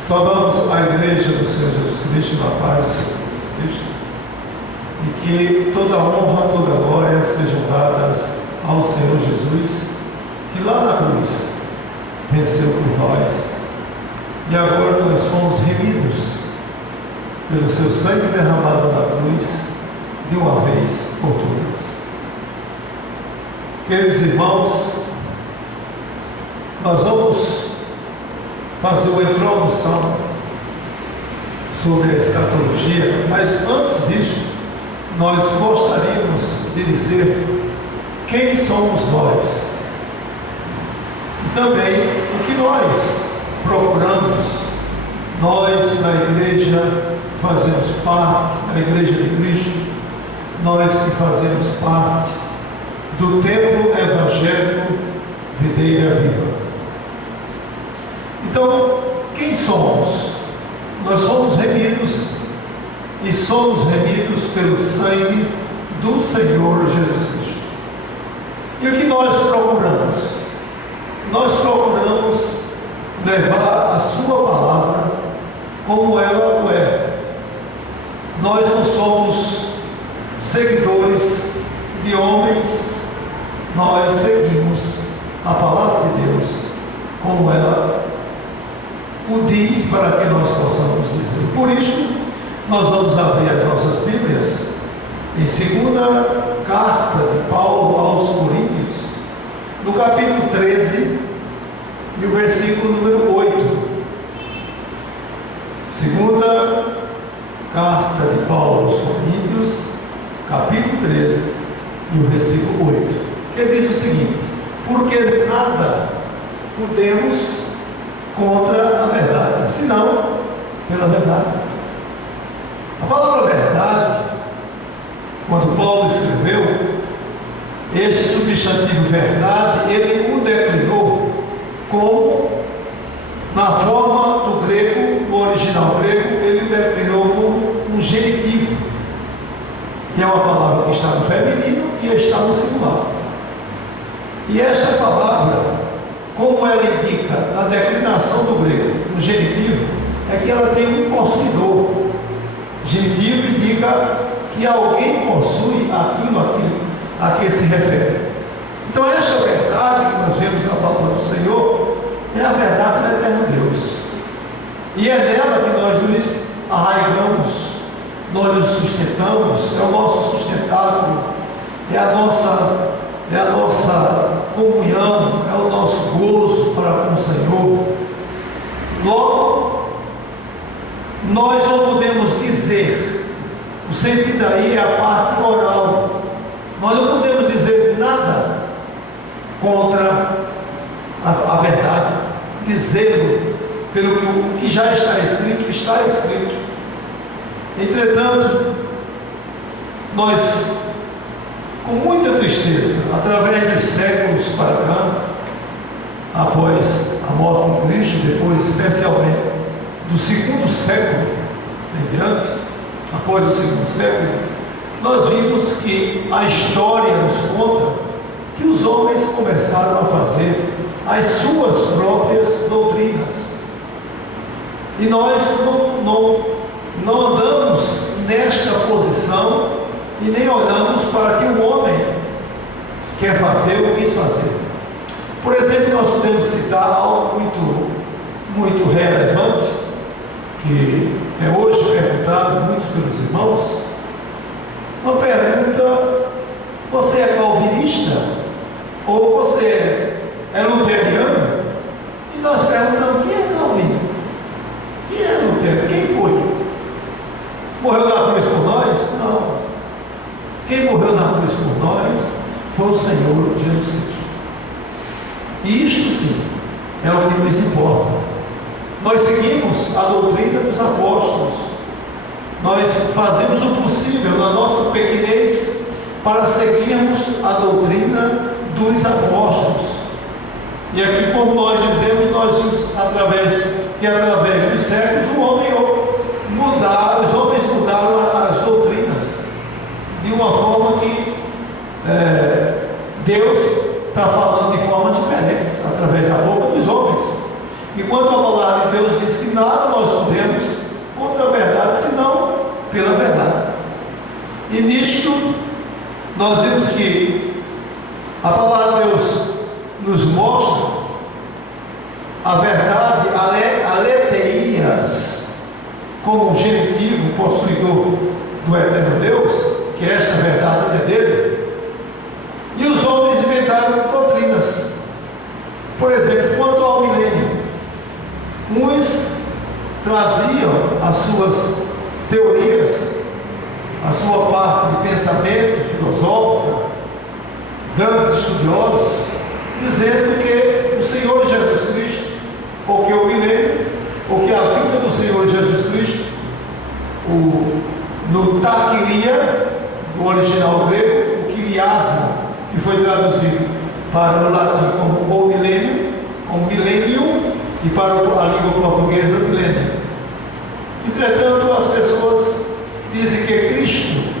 Saudamos a Igreja do Senhor Jesus Cristo na paz do Senhor Jesus Cristo e que toda honra, toda glória sejam dadas ao Senhor Jesus, que lá na cruz venceu por nós e agora nós fomos remidos pelo seu sangue derramado na cruz de uma vez por todas. Queridos irmãos, nós vamos fazer uma introdução sobre a escatologia, mas antes disso, nós gostaríamos de dizer quem somos nós e também o que nós procuramos. Nós na igreja fazemos parte da Igreja de Cristo, nós que fazemos parte do templo evangélico Videira Viva. Então, quem somos? Nós fomos remidos e somos remidos pelo sangue do Senhor Jesus Cristo. E o que nós procuramos? Nós procuramos levar a sua palavra como ela o é. Nós não somos seguidores de homens, nós seguimos a palavra de Deus como ela o diz, para que nós possamos dizer. Por isso, nós vamos abrir as nossas Bíblias em segunda carta de Paulo aos Coríntios, no capítulo 13 e o versículo número 8. Segunda carta de Paulo aos Coríntios, capítulo 13 e o versículo 8, que diz o seguinte: porque nada podemos contra a verdade, senão pela verdade. A palavra verdade, quando Paulo escreveu, este substantivo verdade, ele o declinou como, na forma do grego, no original grego, ele declinou como um genitivo. E é uma palavra que está no feminino e está no singular. E esta palavra, como ela indica na declinação do grego, no genitivo, é que ela tem um possuidor. Genitivo indica que alguém possui aquilo a que se refere. Então, esta verdade que nós vemos na palavra do Senhor é a verdade do eterno Deus. E é nela que nós nos arraigamos, nós nos sustentamos, é o nosso sustentáculo, é a nossa comunhão, é o nosso gozo para com o Senhor. Logo, nós não podemos dizer, o sentido aí é a parte oral, nós não podemos dizer nada contra a verdade, dizê-lo pelo que o que já está escrito, está escrito. Entretanto, nós, com muita tristeza, através dos séculos para cá, após a morte de Cristo, depois especialmente do segundo século em diante, após o segundo século, nós vimos que a história nos conta que os homens começaram a fazer as suas próprias doutrinas. E nós não andamos nesta posição e nem olhamos para que o homem quer fazer ou quis fazer. Por exemplo, nós podemos citar algo muito relevante, que é hoje perguntado muitos pelos irmãos. Uma pergunta: você é calvinista? Ou você é luterano? E nós perguntamos: quem é Calvino? Quem é Lutero? Quem foi? Morreu na cruz por nós? Não. Quem morreu na cruz por nós foi o Senhor Jesus Cristo. E isto sim é o que nos importa. Nós seguimos a doutrina dos apóstolos. Nós fazemos o possível na nossa pequenez para seguirmos a doutrina dos apóstolos. E aqui, como nós dizemos, nós vimos através dos séculos os homens mudaram as doutrinas de uma forma que Deus está falando de formas diferentes através da boca dos homens. E quando a palavra de Deus diz que nada nós podemos contra a verdade, senão pela verdade. E nisto, nós vemos que a palavra de Deus nos mostra a verdade, aleteias, como genitivo possuidor do eterno Deus, que esta verdade é dele. E os homens inventaram doutrinas. Por exemplo, quanto ao milênio, uns traziam as suas teorias, a sua parte de pensamento filosófico, grandes estudiosos, dizendo que o Senhor Jesus Cristo, ou que o milênio, ou que a vinda do Senhor Jesus Cristo, no taquilia, do original grego, o kiliasma, que foi traduzido para o latim como o milênio, como milênio, e para a língua portuguesa, milênio. Entretanto, as pessoas dizem que Cristo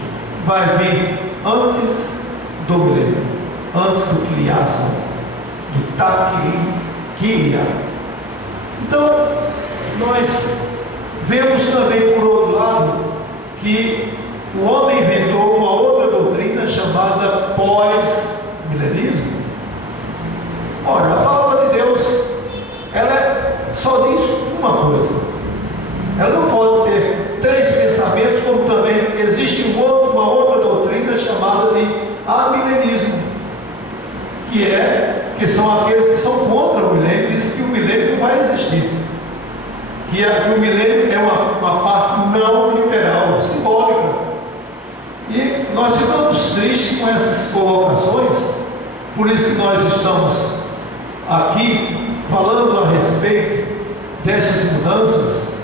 vai vir antes do milênio, antes do kiliasma, do taquilia. Então, nós vemos também, por outro lado, que o homem inventou uma outra doutrina chamada pós-milenismo. Ora, a palavra de Deus, ela só diz uma coisa. Ela não pode ter três pensamentos, como também existe uma outra doutrina chamada de amilenismo, que são aqueles que são contra o milênio, dizem que o milênio não vai existir, que o milênio é uma parte não literal, simbólica. E nós ficamos tristes com essas colocações, por isso que nós estamos aqui falando a respeito destas mudanças,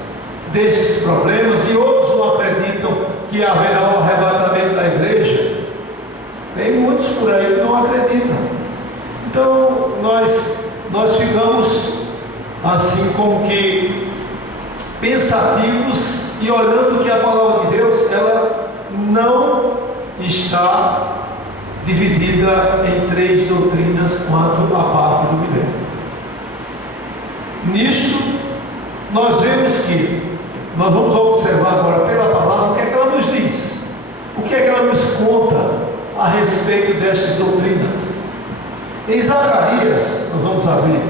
destes problemas, e outros não acreditam que haverá o arrebatamento da igreja. Tem muitos por aí que não acreditam. Então nós ficamos assim como que pensativos e olhando que a palavra de Deus, ela não está dividida em três doutrinas quanto à parte do milênio. Nisto, nós vemos que nós vamos observar agora pela palavra o que é que ela nos diz, o que é que ela nos conta a respeito destas doutrinas. Em Zacarias, nós vamos abrir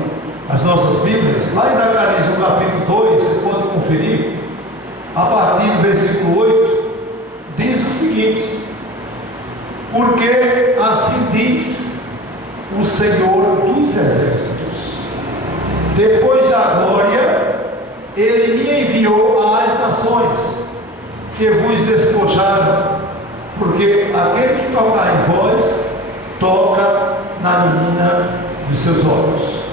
as nossas Bíblias, lá em Zacarias, no capítulo 2, você pode conferir, a partir do versículo 8, diz o seguinte: porque assim diz o Senhor dos Exércitos, depois da glória, Ele me enviou às nações que vos despojaram, porque aquele que tocar em vós, toca na menina de seus olhos.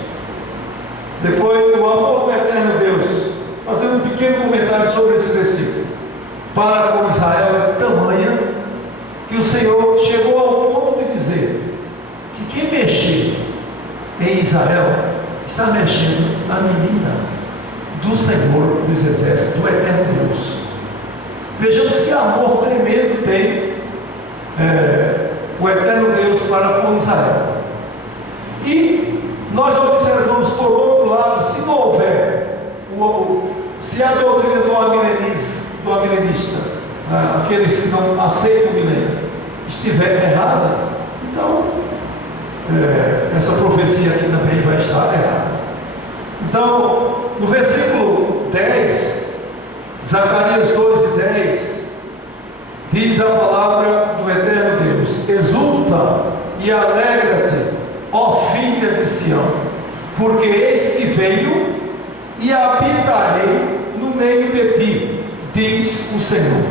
Depois, o amor do eterno Deus, fazendo um pequeno comentário sobre esse versículo, para com Israel é tamanha, que o Senhor chegou ao ponto de dizer que quem mexer em Israel está mexendo na menina do Senhor dos Exércitos, do eterno Deus. Vejamos que amor tremendo tem o eterno Deus para com Israel. E nós observamos por outro lado, se não houver, se a doutrina do amilenista, aqueles que não aceitam o milênio, estiver errada, então essa profecia aqui também vai estar errada. Então, no versículo 10, Zacarias 2:10, diz a palavra do eterno Deus: exulta e alegra-te, ó filha de Sião, porque eis que venho e habitarei no meio de ti, diz o Senhor.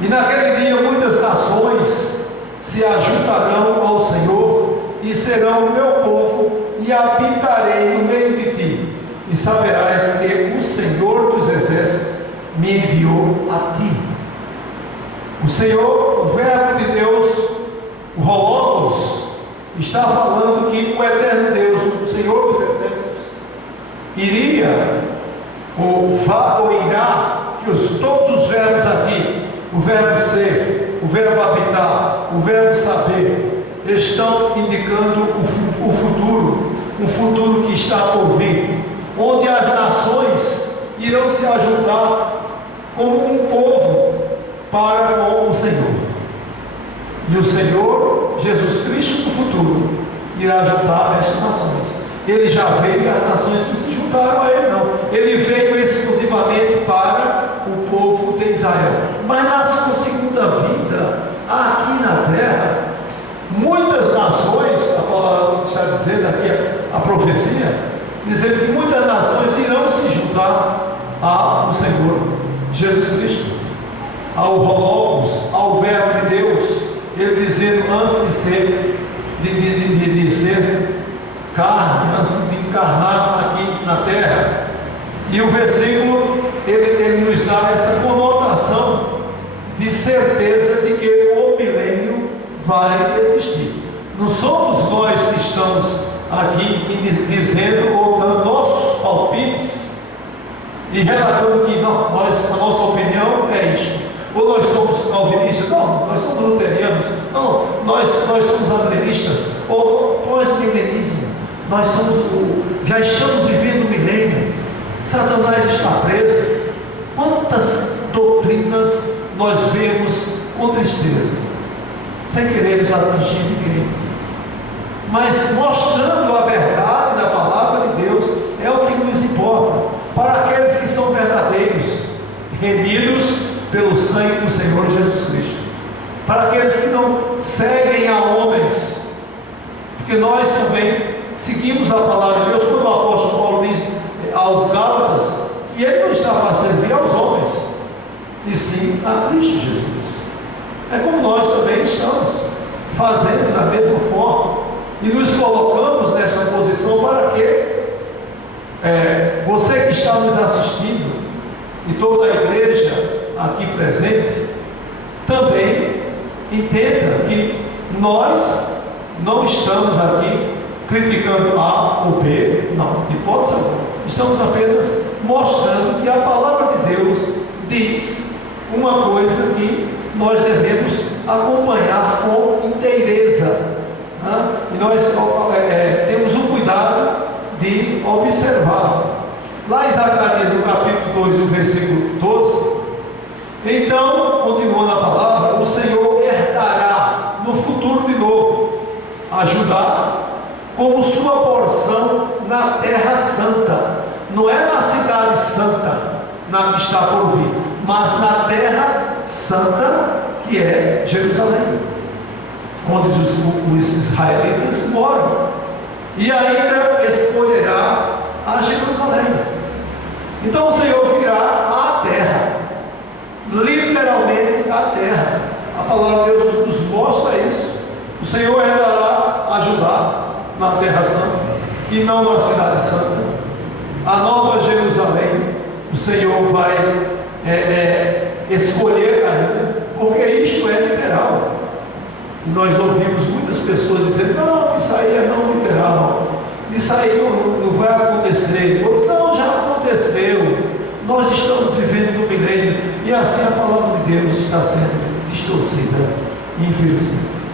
E naquele dia muitas nações se ajuntarão ao Senhor e serão o meu povo, e habitarei no meio de ti, e saberás que o Senhor dos Exércitos me enviou a ti. O Senhor, o Verbo de Deus, o Hologos, está falando que o eterno Deus, o Senhor dos Exércitos, iria, ou irá, que todos os verbos aqui, o verbo ser, o verbo habitar, o verbo saber, estão indicando o futuro, um futuro que está por vir, onde as nações irão se ajuntar como um povo para com o Senhor. E o Senhor, Jesus Cristo, no futuro, irá juntar estas nações. Ele já veio e as nações não se juntaram a ele, não. Ele veio exclusivamente para o povo de Israel. Mas na sua segunda vinda, aqui na terra, muitas nações, a palavra está dizendo aqui, a profecia, dizendo que muitas nações irão se juntar ao Senhor Jesus Cristo, ao Logos, ao Verbo de Deus. Ele dizendo, antes de ser carne, antes de encarnar aqui na terra. E o versículo, ele nos dá essa conotação de certeza de que o milênio vai existir. Não somos nós que estamos aqui dizendo ou dando nossos palpites e relatando que não, a nossa opinião é isto. Ou nós somos calvinistas, não, nós somos luterianos, não, nós somos adventistas, ou pós-milenismo, nós somos já estamos vivendo o milênio, Satanás está preso. Quantas doutrinas nós vemos com tristeza, sem querermos atingir ninguém, mas mostrando a verdade da palavra de Deus, é o que nos importa, para aqueles que são verdadeiros, remidos pelo sangue do Senhor Jesus Cristo, para aqueles que não seguem a homens, porque nós também seguimos a palavra de Deus, quando o apóstolo Paulo diz aos Gálatas que ele não está para servir aos homens, e sim a Cristo Jesus. É como nós também estamos fazendo da mesma forma, e nos colocamos nessa posição para que você que está nos assistindo e toda a igreja aqui presente também entenda que nós não estamos aqui criticando A ou B, não, de hipótese alguma. Estamos apenas mostrando que a palavra de Deus diz uma coisa que nós devemos acompanhar com inteireza, né? E nós temos um cuidado de observar. Lá em Zacarias, no capítulo 2, o versículo 12, então, continuando a palavra, o Senhor herdará no futuro de novo a Judá como sua porção na terra santa. Não é na cidade santa, na que está por vir, mas na terra santa, que é Jerusalém, onde os israelitas moram, e ainda escolherá a Jerusalém. Então o Senhor virá à terra, literalmente à terra. A palavra de Deus nos mostra isso. O Senhor herdará a Judá na terra santa e não na cidade santa. A nova Jerusalém o Senhor vai escolher ainda, porque isto é literal. E nós ouvimos muitas pessoas dizendo, não, isso aí é não literal, isso aí não vai acontecer. Outros, não, já aconteceu. Nós estamos vivendo no milênio, e assim a palavra de Deus está sendo distorcida, infelizmente,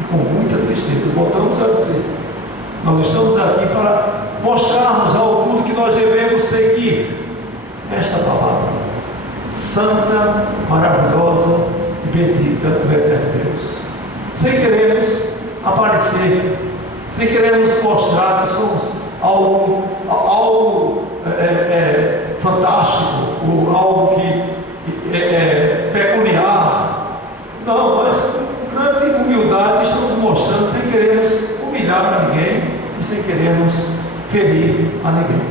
e com muita tristeza. Voltamos a dizer, nós estamos aqui para mostrarmos ao mundo que nós devemos seguir esta palavra santa, maravilhosa e bendita do eterno Deus, sem querermos aparecer, sem querermos mostrar que somos algo fantástico, ou algo que é peculiar. Não, nós com grande humildade estamos mostrando, sem querermos humilhar a ninguém e sem querermos ferir a ninguém,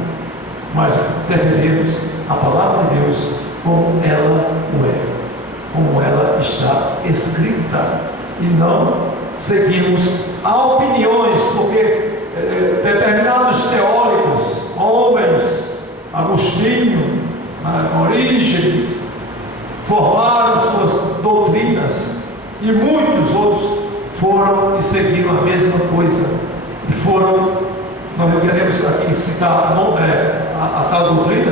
mas defendemos a palavra de Deus como ela o é, como ela está escrita, e não seguimos a opiniões, porque determinados teólogos, homens, Agostinho, Orígenes, formaram suas doutrinas, e muitos outros foram e seguiram a mesma coisa, e foram, nós não queremos aqui citar a tal doutrina,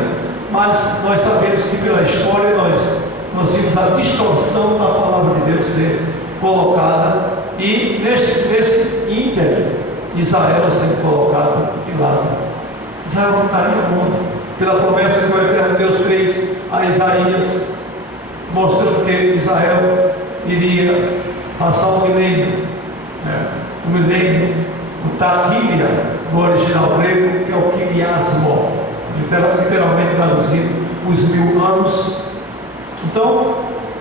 mas nós sabemos que pela história nós vimos a distorção da palavra de Deus ser colocada, e nesse ínterim, Israel sendo colocado de lado. Israel ficaria onde? Pela promessa que o eterno Deus fez a Isaías, mostrando que Israel iria passar o milênio, o tatília do original grego, que é o quiliasmo, literalmente traduzido, os 1000 anos. Então,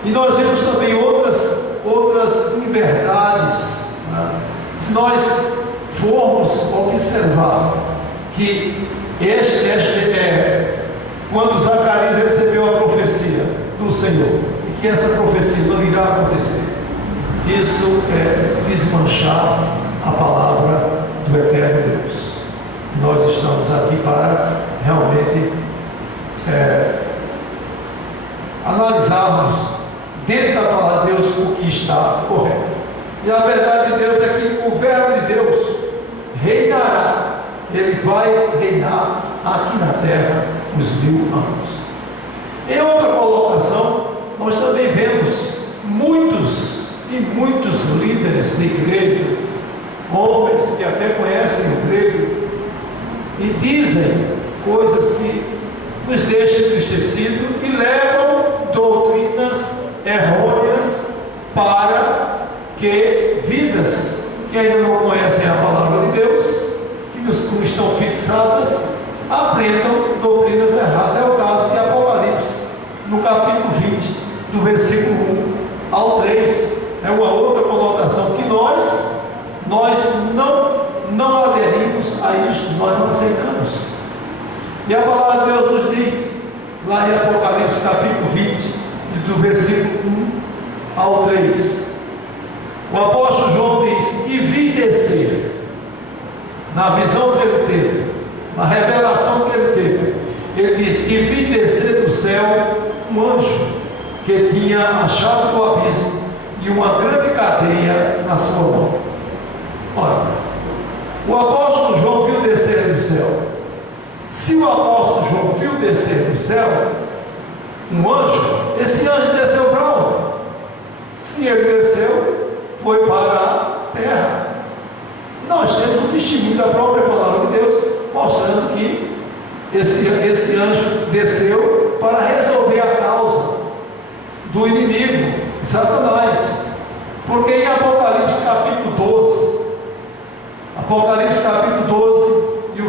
e nós vemos também outras inverdades, né? Se nós formos observar que quando Zacarias recebeu a profecia do Senhor, e que essa profecia não irá acontecer, isso é desmanchar a palavra do eterno Deus. Nós estamos aqui para realmente analisarmos dentro da palavra de Deus o que está correto. E a verdade de Deus é que o verbo de Deus reinará. Ele vai reinar aqui na terra os 1000 anos. Em outra colocação, nós também vemos muitos líderes de igrejas, homens que até conhecem o grego, e dizem coisas que nos deixam entristecidos e levam doutrinas errôneas para que vidas que ainda não conhecem a palavra de Deus, que não estão fixadas, aprendam doutrinas erradas. É o caso de Apocalipse, no capítulo 20, do versículo 1 ao 3. É uma outra conotação que nós não aderimos a isto, nós não aceitamos. E a palavra de Deus nos diz, lá em Apocalipse capítulo 20, do versículo 1 ao 3, o apóstolo João diz: e vi descer, na visão que ele teve, na revelação que ele teve, ele diz: e vi descer do céu um anjo, que tinha a chave do abismo e uma grande cadeia na sua mão. Olha, o apóstolo João viu descer do céu. Se o apóstolo João viu descer do céu um anjo, esse anjo desceu para onde? Se ele desceu, foi para a terra. Nós temos um testemunho da própria palavra de Deus, mostrando que esse anjo desceu para resolver a causa do inimigo, de Satanás. Porque em Apocalipse capítulo 12, e o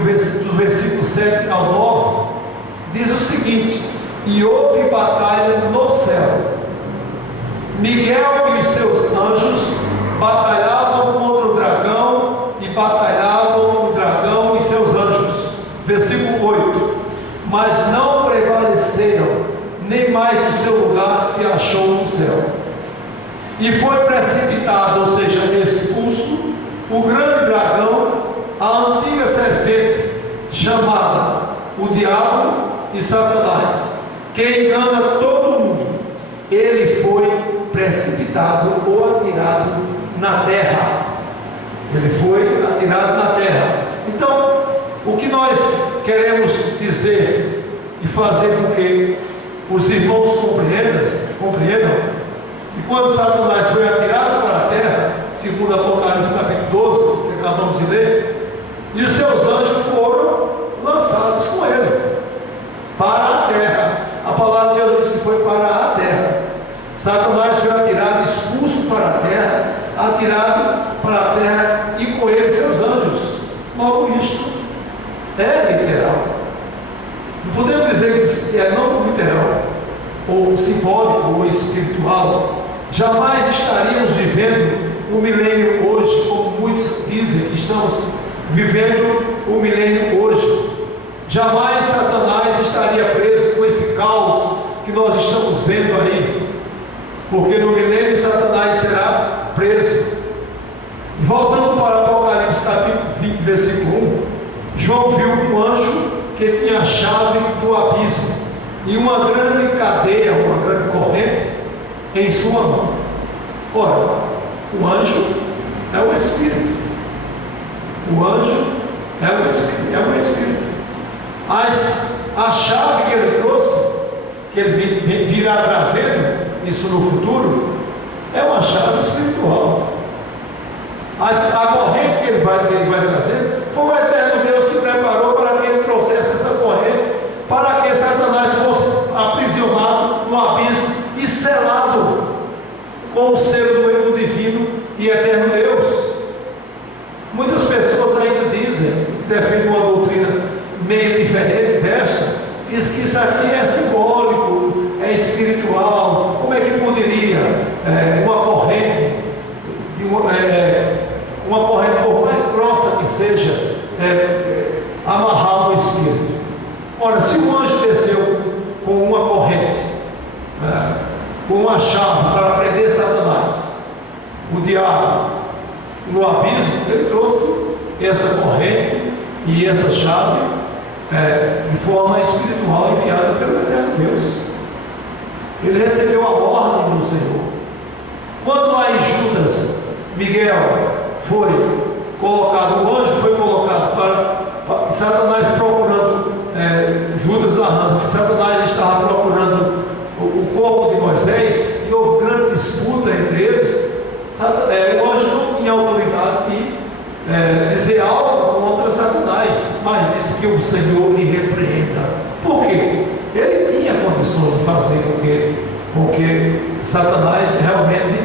versículo 7 ao 9, diz o seguinte: e houve batalha no céu. Miguel e os seus anjos batalhavam contra o dragão, e batalhavam o dragão e seus anjos. Versículo 8: mas não prevaleceram, nem mais o seu lugar se achou no céu. E foi precipitado, ou seja, expulso, o grande dragão, a antiga serpente, chamada o diabo e Satanás, que engana todo mundo. Ele foi precipitado ou atirado na terra. Ele foi atirado na terra. Então, o que nós queremos dizer e fazer com que os irmãos compreendam, e quando Satanás foi atirado para a terra, segundo Apocalipse capítulo 12, que acabamos de ler, e os seus anjos foram lançados com ele para a terra. A palavra de Deus diz que foi para a terra. Satanás foi atirado, expulso para a terra, atirado para a terra, e com ele seus anjos. Logo, isto é literal. Não podemos dizer que é não literal, ou simbólico, ou espiritual. Jamais estaríamos vivendo o milênio hoje, como muitos dizem que estamos vivendo o milênio hoje. Jamais Satanás estaria preso com esse caos que nós estamos vendo aí, porque no milênio Satanás será preso. Voltando para Apocalipse capítulo 20, versículo 1, João viu um anjo que tinha a chave do abismo e uma grande cadeia, uma grande corrente em sua mão. Ora, o anjo é o Espírito. O anjo é o Espírito. A chave que ele trouxe, que ele virá trazendo, isso no futuro, é uma chave espiritual. A corrente que ele vai trazer foi o eterno Deus que preparou para que ele trouxesse essa corrente, para que Satanás fosse aprisionado com o selo do divino e eterno Deus. Muitas pessoas ainda dizem, que defendem uma doutrina meio diferente desta, diz que isso aqui é simbólico, é espiritual. Como é que poderia uma corrente, por mais grossa que seja, amarrar o espírito? Ora, se o anjo desceu com uma corrente, com uma chave para prender Satanás, o diabo, no abismo, ele trouxe essa corrente e essa chave de forma espiritual enviada pelo eterno Deus. Ele recebeu a ordem do Senhor. Quando lá em Judas, Miguel foi colocado, o anjo foi colocado para Satanás procurando, Judas narrando que Satanás estava procurando o corpo de Moisés, e houve grande disputa entre eles. O anjo não tinha autoridade de dizer algo contra Satanás, mas disse que o Senhor lhe repreenda. Por quê? Ele tinha condições de fazer com que Satanás realmente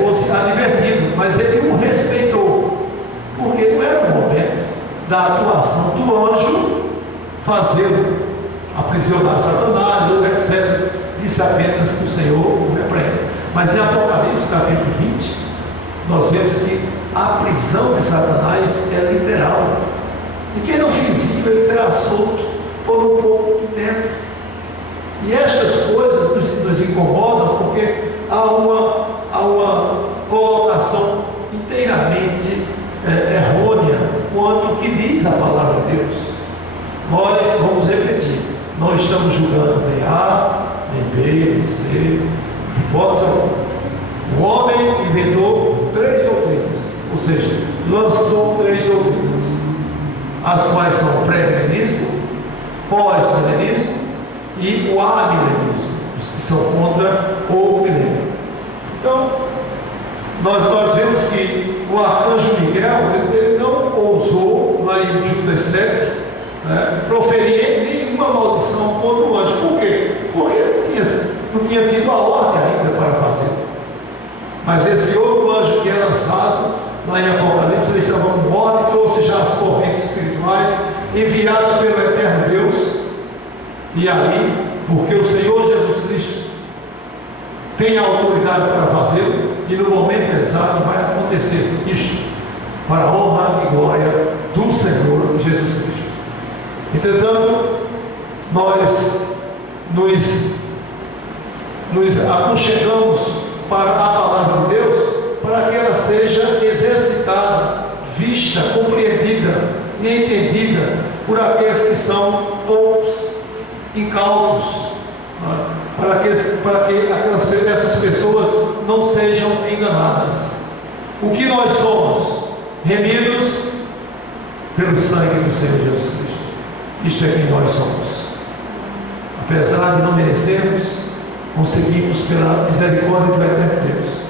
fosse advertido, mas ele o respeitou, porque não era o momento da atuação do anjo fazê-lo aprisionar Satanás, etc. Disse apenas que o Senhor o repreenda. Mas em Apocalipse capítulo 20, nós vemos que a prisão de Satanás é literal. E quem não fizer, ele será solto por um pouco de tempo. E estas coisas nos incomodam, porque há uma colocação inteiramente errônea quanto ao que diz a palavra de Deus. Nós vamos repetir, não estamos julgando nem A, nem B, nem C, de hipótese alguma. O homem inventou 3 doutrinas, ou seja, lançou 3 doutrinas, as quais são o pré-milenismo, pós-milenismo e o amilenismo, os que são contra o milênio. Então, nós vemos que o arcanjo Miguel, ele não ousou, lá em Judas 7, proferir nenhuma maldição contra o anjo. Por quê? Porque ele não tinha tido a ordem ainda para fazer. Mas esse outro anjo que é lançado lá em Apocalipse, ele estava morto e trouxe já as correntes espirituais enviadas pelo eterno Deus. E ali, porque o Senhor Jesus Cristo tem a autoridade para fazê-lo, e no momento exato vai acontecer isto, para a honra e glória do Senhor Jesus Cristo. Entretanto, nós nos aconchegamos para a palavra de Deus, para que ela seja exercitada, vista, compreendida e entendida por aqueles que são poucos, incautos, para que essas pessoas não sejam enganadas. O que nós somos? Remidos pelo sangue do Senhor Jesus Cristo. Isto é quem nós somos. Apesar de não merecermos, conseguimos, pela misericórdia do eterno Deus,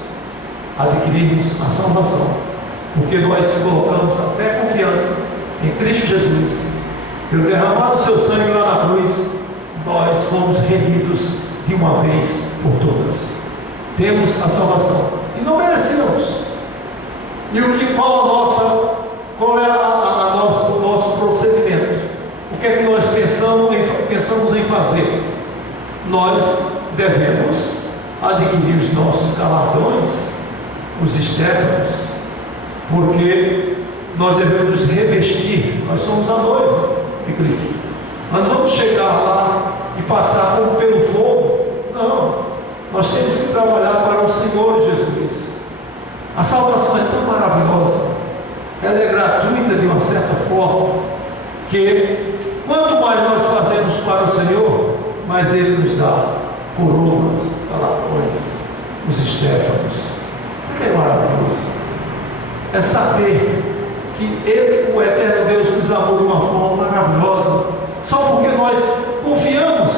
adquirirmos a salvação, porque nós colocamos a fé e confiança em Cristo Jesus. Pelo derramar do seu sangue lá na cruz, nós fomos remidos de uma vez por todas. Temos a salvação e não merecemos. E qual é o nosso procedimento? O que é que nós pensamos em fazer? Nós devemos adquirir os nossos galardões, os estéfanos, porque nós devemos nos revestir. Nós somos a noiva de Cristo. Nós não vamos chegar lá e passar como pelo fogo. Não, nós temos que trabalhar para o Senhor Jesus. A salvação é tão maravilhosa, ela é gratuita de uma certa forma, que quanto mais nós fazemos para o Senhor, mais Ele nos dá coroas, galardões, os estéfanos. Isso aqui é maravilhoso. É saber que Ele, o eterno Deus, nos amou de uma forma maravilhosa, só porque nós confiamos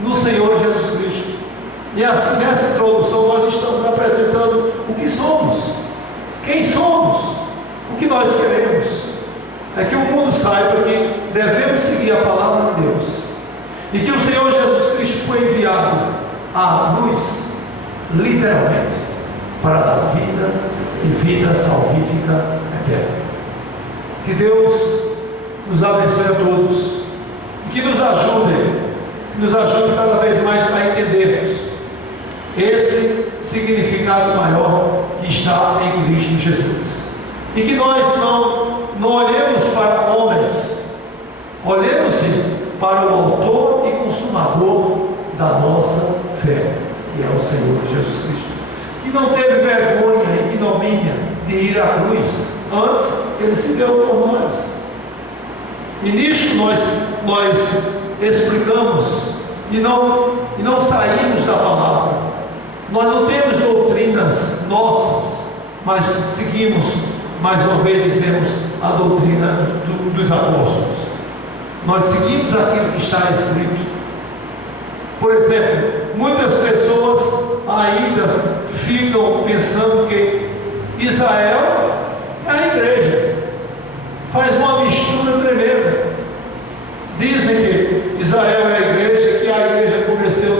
no Senhor Jesus Cristo. E assim, nessa introdução, nós estamos apresentando o que somos, quem somos, o que nós queremos. É que o mundo saiba que devemos seguir a palavra de Deus, e que o Senhor Jesus Cristo foi enviado à cruz literalmente, para dar vida e vida salvífica eterna. Que Deus nos abençoe a todos e que nos ajude cada vez mais a entendermos esse significado maior que está em Cristo Jesus. E que nós não olhemos para homens, olhemos sim para o autor e consumador da nossa fé, que é o Senhor Jesus Cristo, que não teve vergonha e ignomínia de ir à cruz. Antes ele se deu por nós. E nisto nós explicamos e não saímos da palavra. Nós não temos doutrinas nossas, mas seguimos, mais uma vez dizemos, a doutrina dos apóstolos. Nós seguimos aquilo que está escrito. Por exemplo, muitas pessoas ainda ficam pensando que Israel é a igreja. Faz uma mistura tremenda. Dizem que Israel é a igreja, que a igreja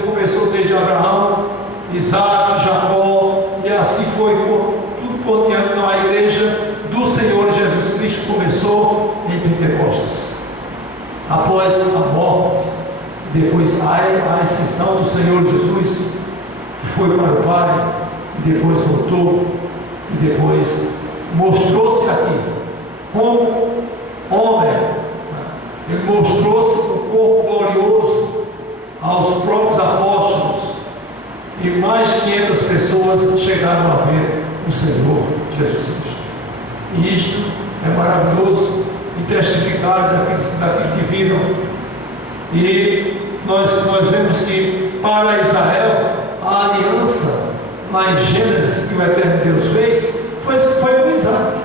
começou desde Abraão, Isaac, Jacó, e assim foi tudo por diante. Não, a igreja do Senhor Jesus Cristo começou em Pentecostes, após a morte, e depois a ascensão do Senhor Jesus, que foi para o Pai, e depois voltou, e depois mostrou-se aqui como homem. Ele mostrou-se com o corpo glorioso aos próprios apóstolos, e mais de 500 pessoas chegaram a ver o Senhor Jesus Cristo. E isto é maravilhoso e testificar daquilo que viram. E nós vemos que para Israel a aliança lá em Gênesis que o eterno Deus fez foi com Isaac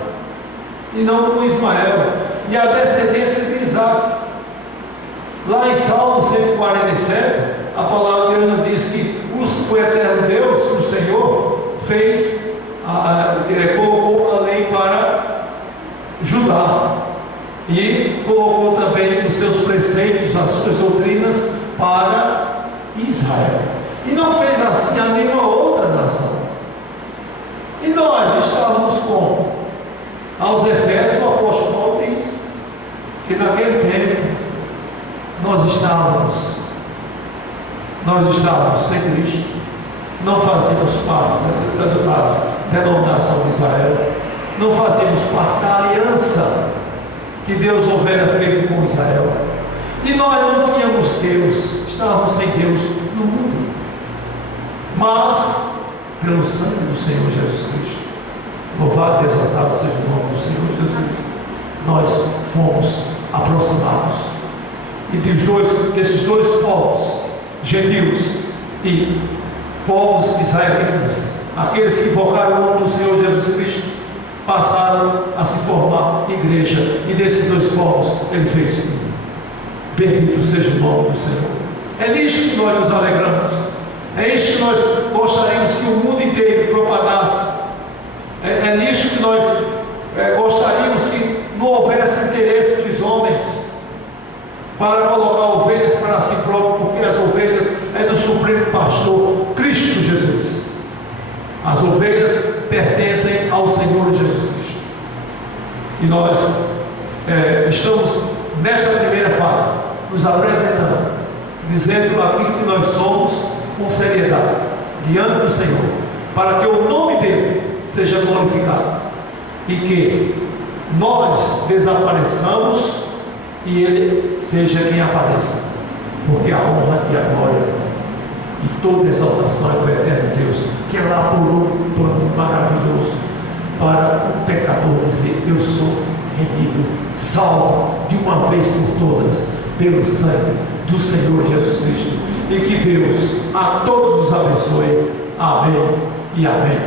e não com Ismael, e a descendência de Isaac. Lá em Salmo 147, a palavra de Deus nos diz que o eterno Deus, o Senhor, colocou a lei para Judá e colocou também os seus preceitos, as suas doutrinas para Israel, e não fez assim a nenhuma outra nação. E nós estávamos como? Aos Efésios, o apóstolo Paulo diz que naquele tempo nós estávamos sem Cristo, não fazíamos parte da denominação de Israel, não fazíamos parte da aliança que Deus houvera feito com Israel, e nós não tínhamos Deus, estávamos sem Deus no mundo, mas pelo sangue do Senhor Jesus Cristo, louvado e exaltado seja o nome do Senhor Jesus, nós fomos aproximados, e desses dois povos, gentios e povos israelitas, aqueles que invocaram o nome do Senhor Jesus Cristo, passaram a se formar igreja, e desses dois povos ele fez um. Bendito seja o nome do Senhor. É nisto que nós nos alegramos, é isto que nós gostaríamos que o mundo inteiro propagasse, é nisto que nós gostaríamos que não houvesse interesse dos homens para colocar ovelhas para si próprio, porque as ovelhas é do Supremo Pastor Cristo Jesus. As ovelhas pertencem ao Senhor Jesus Cristo, e nós estamos nesta primeira fase nos apresentando, dizendo aquilo que nós somos com seriedade diante do Senhor, para que o nome dele seja glorificado e que nós desapareçamos e ele seja quem apareça, porque a honra e a glória e toda exaltação é do eterno Deus, que elaborou um plano maravilhoso para o pecador dizer: eu sou remido, salvo de uma vez por todas pelo sangue do Senhor Jesus Cristo. E que Deus a todos os abençoe. Amém e amém.